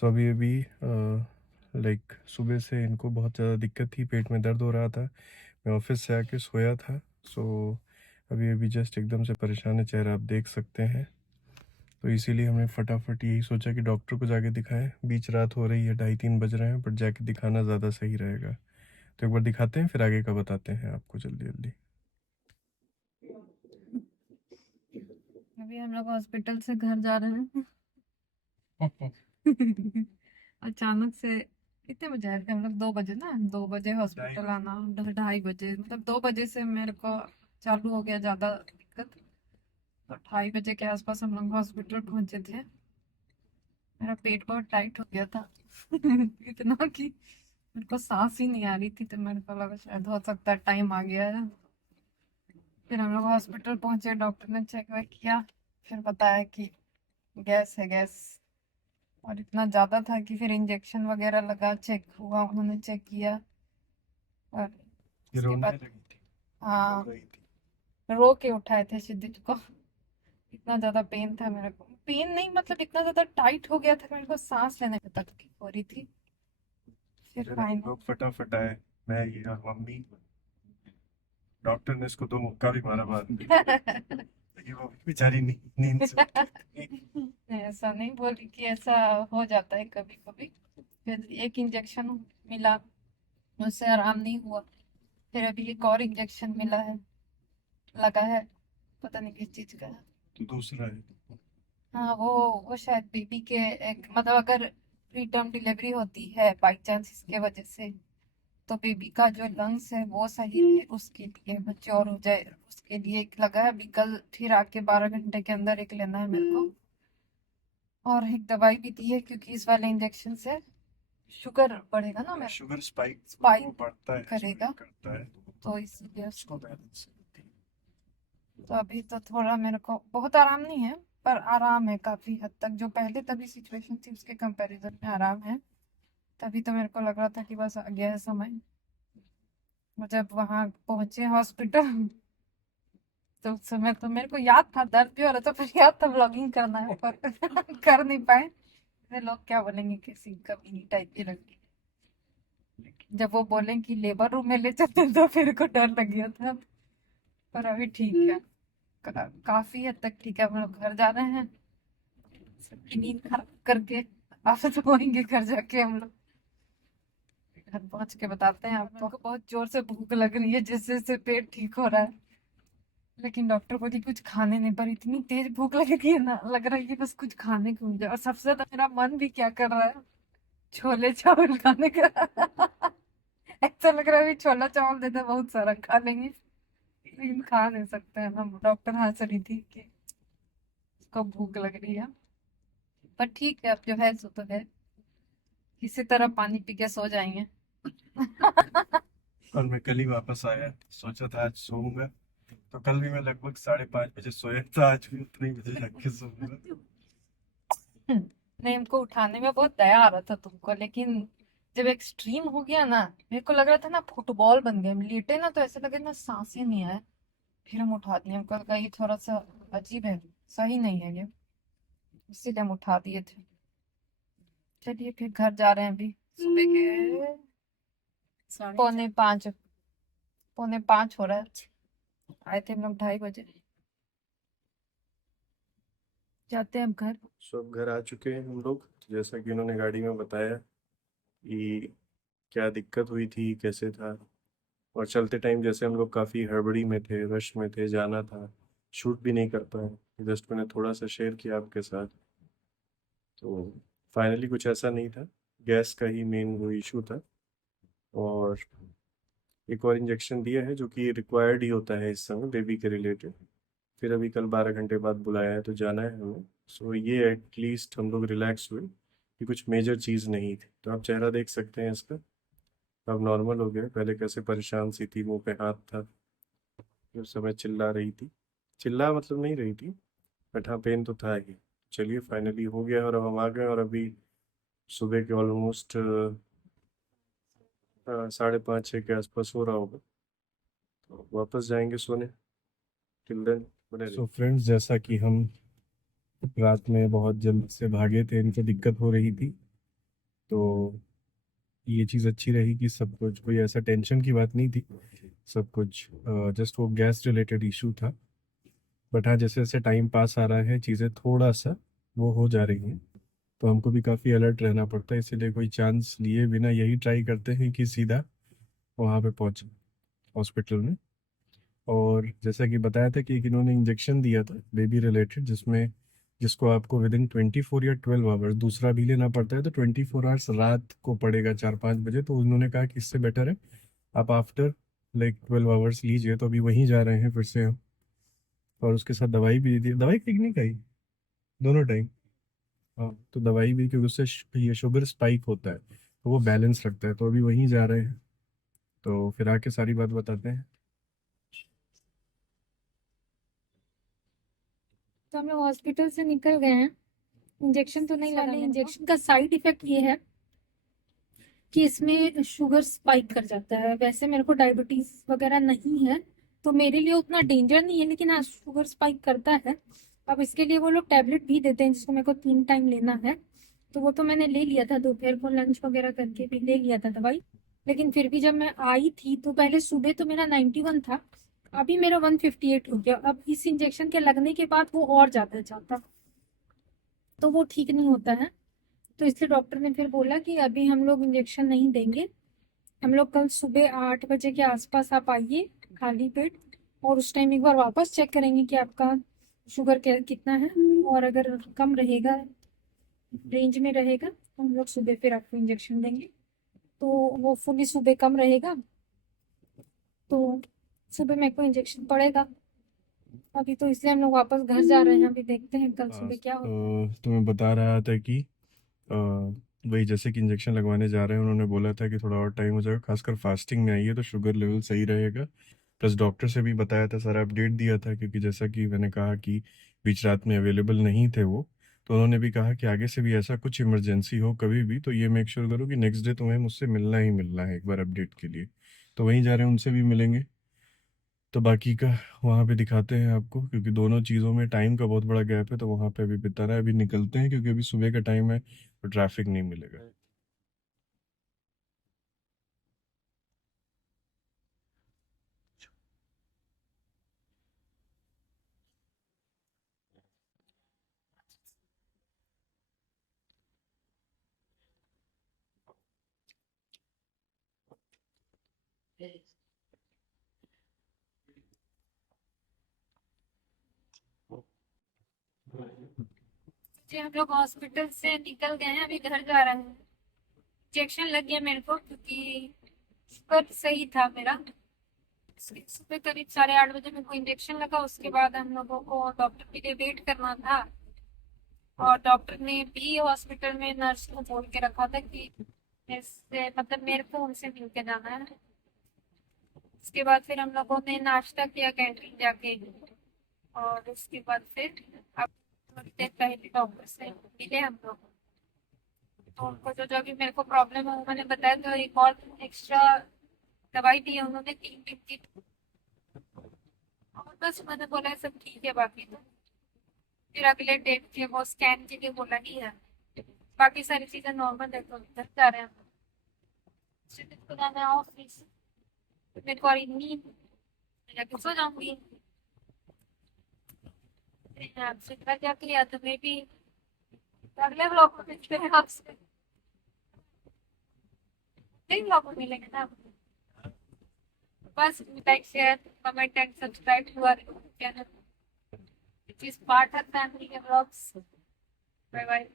सो अभी अभी लाइक सुबह से इनको बहुत ज़्यादा दिक्कत थी, पेट में दर्द हो रहा था। मैं ऑफिस से आके सोया था। सो अभी अभी जस्ट एकदम से परेशान है चेहरा, आप देख सकते हैं। तो इसीलिए हमने फटाफट यही सोचा कि डॉक्टर को जाके दिखाएं। बीच रात हो रही है, 2:30-3 बज रहे हैं, बट जाके दिखाना ज़्यादा सही रहेगा। तो एक बार दिखाते हैं, फिर आगे का बताते हैं आपको जल्दी जल्दी। अभी हम लोग हॉस्पिटल से घर जा रहे हैं। अचानक से कितने बजे आए थे हम लोग? 2 बजे ना, 2 बजे हॉस्पिटल आना, 2:30 बजे, मतलब 2 बजे से मेरे को चालू हो गया ज्यादा दिक्कत। तो 2:30 बजे के आसपास हम लोग हॉस्पिटल पहुंचे थे। मेरा पेट बहुत टाइट हो गया था। इतना कि मेरे को सांस ही नहीं आ रही थी, तो मेरे को लगा शायद हो सकता है टाइम आ गया है। फिर हम लोग हॉस्पिटल पहुंचे, डॉक्टर ने चेक वेक किया, फिर बताया कि गैस है, गैस। और इतना ज्यादा था कि फिर इंजेक्शन वगैरह लगा, चेक हुआ, उन्होंने चेक किया। और ये उसके रोने बाद लगी थी, रो हाँ, रही थी। रो के उठाए थे सिद्धू को। इतना ज्यादा पेन था मेरे को, पेन नहीं मतलब इतना ज्यादा टाइट हो गया था, मेरे को सांस लेने में तकलीफ हो रही थी। फिर फिर हम फाइनल लोग फटाफट आए, मैं, ये और मम्मी। डॉक्टर ने इसको 2 मुक्का भी मारा बाद में, लेकिन वो बेचारी नींद से उठी नहीं। ऐसा नहीं बोली कि ऐसा हो जाता है कभी कभी। फिर एक इंजेक्शन मिला, उससे आराम नहीं हुआ। फिर अभी एक और इंजेक्शन मिला है, लगा है, पता नहीं किस चीज का है। तो दूसरा है। हाँ, वो शायद बेबी के एक मतलब अगर प्री टर्म डिलीवरी होती है बाई चांस इसके वजह से, तो बेबी का जो लंग्स है वो सही है, उसके लिए मैच्योर हो जाए, उसके लिए एक लगा है। अभी कल फिर आके 12 घंटे के अंदर एक लेना है मेरे को। और एक दवाई भी दी है क्योंकि इस वाले इंजेक्शन से शुगर बढ़ेगा ना, मेरा शुगर स्पाइक स्पाइक वो बढ़ता है, करेगा, स्पाइक करता है, तो इसीलिए उसको बैलेंस करती है। तो अभी तो थोड़ा मेरे को बहुत आराम नहीं है, पर आराम है काफी हद तक। जो पहले तभी सिचुएशन थी उसके कंपैरिजन में आराम है। तभी तो मेरे को लग रहा था कि बस आ गया है समय। और जब वहां पहुंचे हॉस्पिटल, तो उस समय तो मेरे को याद था, दर्द भी हो रहा था, पर याद था ब्लॉगिंग करना है, पर कर नहीं पाए। फिर लोग क्या बोलेंगे, किसी कमीनी टाइप की लगी। जब वो बोले कि लेबर रूम में ले चलते, तो फिर को डर लग गया था। पर अभी ठीक है, काफी हद तक ठीक है। हम लोग घर जा रहे हैं, सबकी नींद खराब करके वापस होएंगे घर जाके हम लोग। घर पहुंच के बताते हैं आपको। हमको बहुत जोर से भूख लग रही है, जिससे से पेट ठीक हो रहा है। लेकिन डॉक्टर बोली कुछ खाने नहीं, पर इतनी तेज भूख लग रही है ना, लग रहा है कि बस कुछ खाने को मिल जाए। और सबसे ज्यादा मेरा मन भी क्या कर रहा है, छोले चावल खाने का। ऐसा लग रहा है अभी छोला चावल देते बहुत सारा खा लेंगे, लेकिन खा नहीं सकते हैं हम। डॉक्टर हंस रही थी कि उसको भूख लग रही है, पर ठीक है, अब जो है सो तो है। किसी तरह पानी पी के सो जाएंगे। और मैं कल ही वापस आया, सोचा था आज सोऊंगा। तो कल भी मैं लगभग 5:30 बजे सोया था, आज भी उतने ही बजे जाके सोऊंगा। नहीं, हमको उठाने में बहुत दया आ रहा था तुमको, लेकिन जब एक्सट्रीम हो गया ना, मेरे को लग रहा था ना फुटबॉल बन गया। हम लेटे ना तो ऐसा लगे ना सांस ही नहीं आए। फिर हम उठा दिए, हमको लगा ये थोड़ा सा अजीब है, सही नहीं है ये, इसीलिए हम उठा दिए थे। चलिए फिर घर जा रहे हैं अभी, सुबह के 4:45, 4:45 हो रहा है। आए थे हम लोग 2:30 बजे, जाते हैं अब घर। सब घर आ चुके हैं हम लोग, जैसा कि उन्होंने गाड़ी में बताया कि क्या दिक्कत हुई थी, कैसे था। और चलते टाइम जैसे हम लोग काफ़ी हड़बड़ी में थे, रश में थे, जाना था, शूट भी नहीं कर पाए। जस्ट मैंने थोड़ा सा शेयर किया आपके साथ। तो फाइनली कुछ ऐसा नहीं था, गैस का ही मेन वो इशू था। और एक और इंजेक्शन दिया है जो कि रिक्वायर्ड ही होता है इस समय बेबी के रिलेटेड। फिर अभी कल 12 घंटे बाद बुलाया है तो जाना है हमें। सो ये एटलीस्ट हम लोग रिलैक्स हुए कि कुछ मेजर चीज़ नहीं थी। तो आप चेहरा देख सकते हैं इसका, अब नॉर्मल हो गया। पहले कैसे परेशान सी थी, मुंह पे हाथ था, उस समय चिल्ला रही थी। चिल्ला मतलब नहीं रही थी, बट हाँ पेन तो था ही। चलिए फाइनली हो गया और अब हम आ गए। और अभी सुबह के ऑलमोस्ट 5:30-6 के आसपास हो रहा होगा, तो वापस जाएंगे सोने। टिल देन बने रहिए। सो फ्रेंड्स, जैसा कि हम रात में बहुत जल्द से भागे थे, इनको दिक्कत हो रही थी, तो ये चीज़ अच्छी रही कि सब कुछ, कोई ऐसा टेंशन की बात नहीं थी, सब कुछ जस्ट वो गैस रिलेटेड इशू था। बट हाँ, जैसे जैसे टाइम पास आ रहा है चीज़ें थोड़ा सा वो हो जा रही हैं, तो हमको भी काफ़ी अलर्ट रहना पड़ता है, इसीलिए कोई चांस लिए बिना यही ट्राई करते हैं कि सीधा वहाँ पे पहुँचे हॉस्पिटल में। और जैसा कि बताया था कि एक इन्होंने इंजेक्शन दिया था बेबी रिलेटेड, जिसको आपको विद इन 24 या 12 आवर्स दूसरा भी लेना पड़ता है, तो 24 आवर्स रात को पड़ेगा 4-5 बजे। तो उन्होंने कहा कि इससे बेटर है आप आफ्टर लाइक 12 आवर्स लीजिए। तो अभी वहीं जा रहे हैं फिर से हम। और उसके साथ दवाई भी दी थी, दवाई ठीक नहीं खाई दोनों टाइम। हाँ, तो दवाई भी, क्योंकि उससे ये शुगर स्पाइक होता है तो वो बैलेंस रखता है। तो अभी वहीं जा रहे हैं, तो फिर आके सारी बात बताते हैं। तो हम लोग हॉस्पिटल से निकल गए हैं। इंजेक्शन तो नहीं लगा। इंजेक्शन का साइड इफेक्ट ये है कि इसमें शुगर स्पाइक कर जाता है। वैसे मेरे को डायबिटीज वगैरह नहीं है, तो मेरे लिए उतना डेंजर नहीं है, लेकिन हाँ शुगर स्पाइक करता है। अब इसके लिए वो लोग टैबलेट भी देते हैं जिसको मेरे को 3 टाइम लेना है। तो वो तो मैंने ले लिया था, दोपहर को लंच वगैरह करके भी ले लिया था दवाई। लेकिन फिर भी जब मैं आई थी तो पहले सुबह तो मेरा 91 था, अभी मेरा 158 हो गया। अब इस इंजेक्शन के लगने के बाद वो और ज्यादा जाता, तो वो ठीक नहीं होता है। तो इसलिए डॉक्टर ने फिर बोला कि अभी हम लोग इंजेक्शन नहीं देंगे, हम लोग कल सुबह 8 बजे के आसपास आप आइए खाली पेट, और उस टाइम एक बार वापस चेक करेंगे कि आपका शुगर कितना है। और अगर कम रहेगा, रेंज में रहेगा, तो हम लोग सुबह फिर आपको इंजेक्शन देंगे। तो वो फुली सुबह कम रहेगा तो सुबह मेरे को इंजेक्शन पड़ेगा। अभी तो इसलिए हम लोग वापस घर जा रहे हैं, अभी देखते हैं कल सुबह क्या होता है। तो मैं बता रहा था कि अ, वही जैसे कि इंजेक्शन लगवाने जा रहे हैं, उन्होंने बोला था कि थोड़ा और टाइम हो जाएगा, खासकर फास्टिंग में आइए तो शुगर लेवल सही रहेगा। प्लस डॉक्टर से भी बताया था, सारा अपडेट दिया था, क्योंकि जैसा कि मैंने कहा कि बीच रात में अवेलेबल नहीं थे वो। तो उन्होंने भी कहा कि आगे से भी ऐसा कुछ इमरजेंसी हो कभी भी तो ये मेक श्योर करो कि नेक्स्ट डे तुम्हें मुझसे मिलना ही मिलना है एक बार अपडेट के लिए। तो वहीं जा रहे हैं, उनसे भी मिलेंगे। तो बाकी का वहाँ पे दिखाते हैं आपको, क्योंकि दोनों चीज़ों में टाइम का बहुत बड़ा गैप है, तो वहाँ पे अभी बिताना है। अभी निकलते हैं क्योंकि अभी सुबह का टाइम है तो ट्रैफिक नहीं मिलेगा। जी हम लोग हॉस्पिटल से निकल गए हैं, अभी घर जा रहे हैं। इंजेक्शन लग गया मेरे को क्योंकि शुगर सही था मेरा। सुबह करीब 8:30 बजे मेरे को इंजेक्शन लगा, उसके बाद हम लोगों को डॉक्टर के लिए वेट करना था। और डॉक्टर ने भी हॉस्पिटल में नर्स को बोल के रखा था कि इससे मतलब मेरे को उनसे मिल के जाना है। उसके बाद फिर हम लोगों ने नाश्ता किया कैंटीन जाके, और उसके बाद फिर अब थोड़ी देर पहले डॉक्टर से मिले हम लोग। तो उनको जो जो भी मेरे को प्रॉब्लम है वो मैंने बताया, तो एक और एक्स्ट्रा दवाई दी है उन्होंने 3 दिन की। और बस मैंने बोला सब ठीक है, बाकी तो फिर अगले डेट के वो स्कैन के लिए बोला ही है। बाकी सारी चीजें नॉर्मल है, तो घर जा रहे हैं हम। दूसरे दिन को जाना है ऑफिस, तो मेरे को और नींद, मैं जाके सो जाऊंगी। फिर आपसे घर जाके या तो मैं भी अगले ब्लॉग में मिलते हैं आपसे, अगले ब्लॉग में मिलेंगे ना। बस like share comment and subscribe to our channel, which is part of family vlogs. Bye bye.